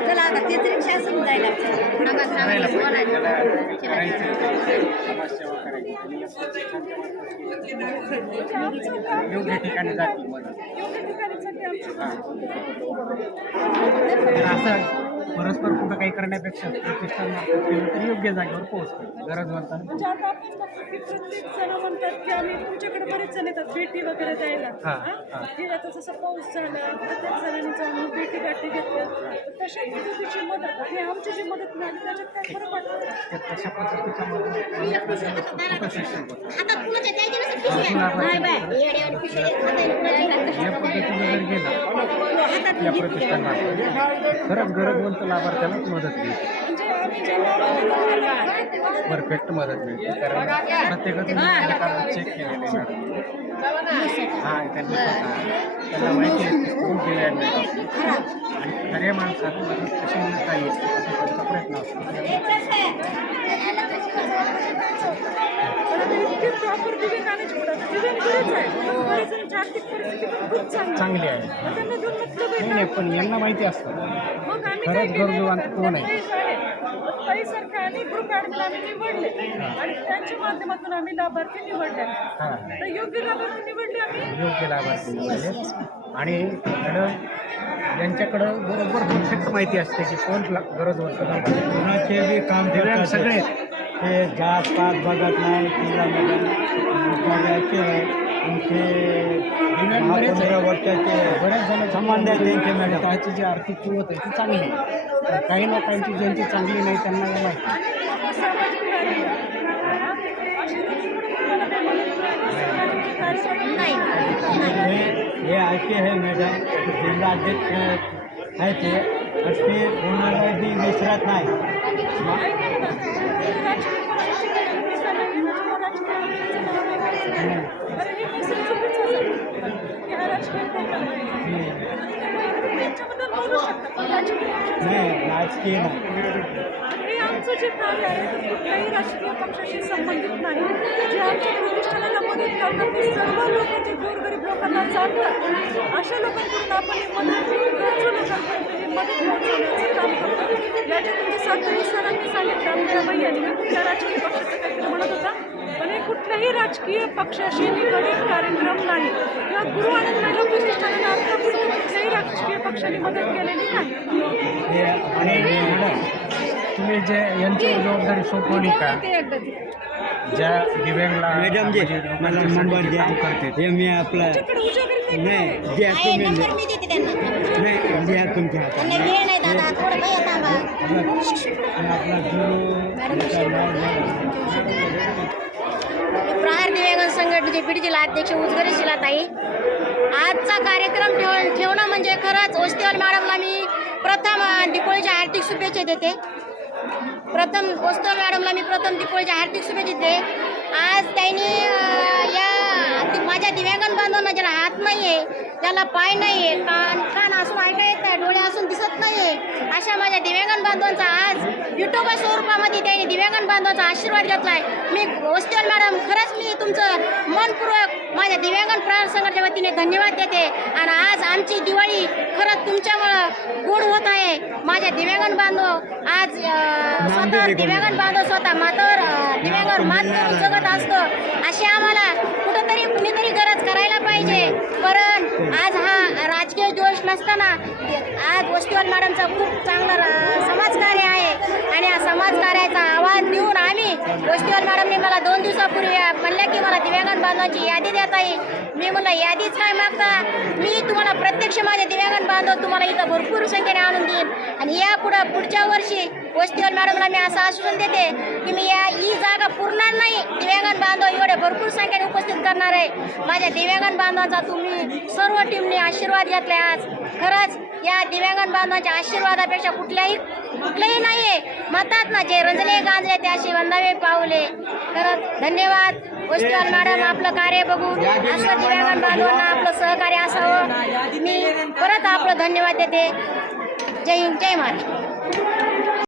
चला आता तेच रिक्षा असून जायला योग्य ठिकाणी जाते असं परस्पर कुठं काही करण्यापेक्षा प्रतिष्ठान केलं तर योग्य जागेवर पोहोचतं गरजवंतांना म्हणजे आता आपण बघतो की प्रत्येक जण म्हणतात की आम्ही तुमच्याकडे बरेच जण येतात भेटी वगैरे द्यायला. हा, हा? हा. की आता जसं पाऊस झाला प्रत्येक जणांनी जाऊन भेटी गाठी घेतल्या. तशा पद्धतीची मदत आणि आमची जी मदत मिळाली त्याच्यात काय फरक वाटतो? तशा पद्धतीच्या होतं. या पद्धतीने जर गेलं या प्रतिष्ठानात. खरंच गरजवंत लाभार्थ्यालाच मदत मिळते. परफेक्ट मदत मिळते. कारण प्रत्येकाचं चेक केलेले हा त्यांनी माहिती असते कोण आणि खऱ्या माणसाला मदत कशी मिळता येईल असा त्यांचा प्रयत्न असतो. गरज आर्थिक परिस्थिती पण खूप चांगली आहे. मग त्यांना देऊन मतलब नाही? नाही पण यांना माहिती असतं. मग आम्ही खरंच काय केलं? गरजूवंत कोण आहे? आणि ग्रुप आम्ही निवडले. आणि त्यांच्या माध्यमातून आम्ही लाभार्थी निवडले. हां. तर योग्य लाभार्थी निवडले आम्ही. योग्य लाभार्थी निवडले. आणि मॅडम यांच्याकडं बरोबर परफेक्ट माहिती असते की कोण ला- गरजवंत लाभार्थी. कोणाचे बी काम दिव्यांग करतात सगळे. ते जात पात बघत नाही. तिला बघायचे आमचे दिव्यांग दहा पंधरा. वर्षाचे बऱ्याच जण संबंध आहे त्यांचे मॅडम. त्याची जी आर्थिक कुवत आहे ती चांगली आहे. पण काही लोकांची ज्यांची चांगली नाही त्यांना हे माहिती. हे हे असे आहे मॅडम जिल्हाध्यक्ष आहे ते ते कोणाला बी विसरत नाही ऐका ना दादा, राजकीय पक्षाची काही भूमिका नाही, किंवा राजकीय पक्षाचं नाव नाही घ्यायचं. कारण हे कसं चुकीचं आहे की हा राजकीय प्रोग्राम आहे तुम्ही याच्याबद्दल बोलू शकता पण राजकीय पक्षाचं नाही राजकीय नाही. हे आमचं जे कार्य आहे ते कुठल्याही राजकीय पक्षाशी संबंधित नाही. जे आमच्या प्रतिष्ठानाला मदत करतात ते सर्व लोक जे गोरगरीब लोकांना जाणतात अशा लोकांकडून आपण ही मदत गरजू लोकांपर्यंत मदत पोहोचवण्याचं काम करतो. याच्या तुमच्या सातही सरांनी सांगितलं आमच्या भैयानी मी कुठल्या राजकीय पक्ष काहीतरी म्हणत होता पण हे कुठल्याही राजकीय पक्षाशी निगडीत कार्यक्रम नाही. किंवा गुरु आनंद महिला प्रतिष्ठानाने आतापर्यंत कुठल्याही राजकीय पक्षाने मदत केलेली नाही. हे आणि तुम्ही जे यांच्यावर जबाबदारी सोपवली का? ज्या दिव्यांगला मॅडम जी म्हणजे मला नंबर जे काम करते. हे मी आपलं नाही नाही? तुम्ही. द्या तुमच्या हातात आपला गुरु प्रहार दिव्यांग संघटनेचे बीड जिल्हा अध्यक्ष उजगरे शिलाताई. आजचा कार्यक्रम ठेव ठेवणं म्हणजे खरंच ओस्तेवाल मॅडमला मी प्रथम दिपोळीच्या आर्थिक हार्दिक शुभेच्छा देते. प्रथम ओस्तेवाल मॅडमला मी प्रथम दिपोळीच्या हार्दिक शुभेच्छा देते. आज त्यांनी या माझ्या दिव्यांगण बांधवांना ज्याला हात नाही आहे ज्याला पाय नाही आहे कान कान असून ऐका येत नाही डोळे असून दिसत नाही आहे अशा माझ्या दिव्यांगण बांधवांचा आज युट्यूब स्वरूपामध्ये त्यांनी दिव्यांगण बांधवांचा आशीर्वाद घेतला आहे मी होस्टेल मॅडम खरंच मी तुमचं मनपूर्वक माझ्या दिव्यांगण प्राण संघटनेच्या वतीने धन्यवाद देते. आणि आज आमची दिवाळी खरंच तुमच्यामुळं गोड होत आहे. माझ्या दिव्यांगण बांधव आज स्वतः दिव्यांगण बांधव स्वतः मातावर अं, दिव्यांगावर मात करून जगत असतो. अशी आम्हाला कुठंतरी कुणीतरी गरज करा कारण आज हा राजकीय दोष नसताना आज वस्तीवाल मॅडमचा खूप चांगला समाजकार्य आहे. आणि या समाजकार्याचा आवाज देऊन आम्ही वस्तीवाल मॅडमने मला दोन दिवसापूर्वी म्हणल्या की मला दिव्यांगन बांधवांची यादी देता येईल. मी म्हणलं यादीच काय मागता? मी तुम्हाला प्रत्यक्ष माझे दिव्यांगन बांधव तुम्हाला इथं भरपूर संख्येने आणून देईन. आणि या पुढं पुढच्या वर्षी वस्तीवाल मॅडमला मी असं आश्वासन देते की मी या ही जागा पुरणार नाही. बांधव एवढे भरपूर संख्येने उपस्थित करणार आहे. माझ्या दिव्यांगन बांधवांचा तुम्ही सर्व टीमने आशीर्वाद घेतला आज. खरंच या दिव्यांगन बांधवांच्या आशीर्वादापेक्षा कुठल्याही कुठलंही नाही आहे म्हणतात ना जे रंजले गांजले त्याशी वंदावे पावले. खरंच धन्यवाद. वस्तीवाल मॅडम आपलं कार्य बघून असं दिव्यांगन बांधवांना आपलं सहकार्य असावं. मी परत आपलं धन्यवाद देते. जय हिंद जय महाराष्ट्र.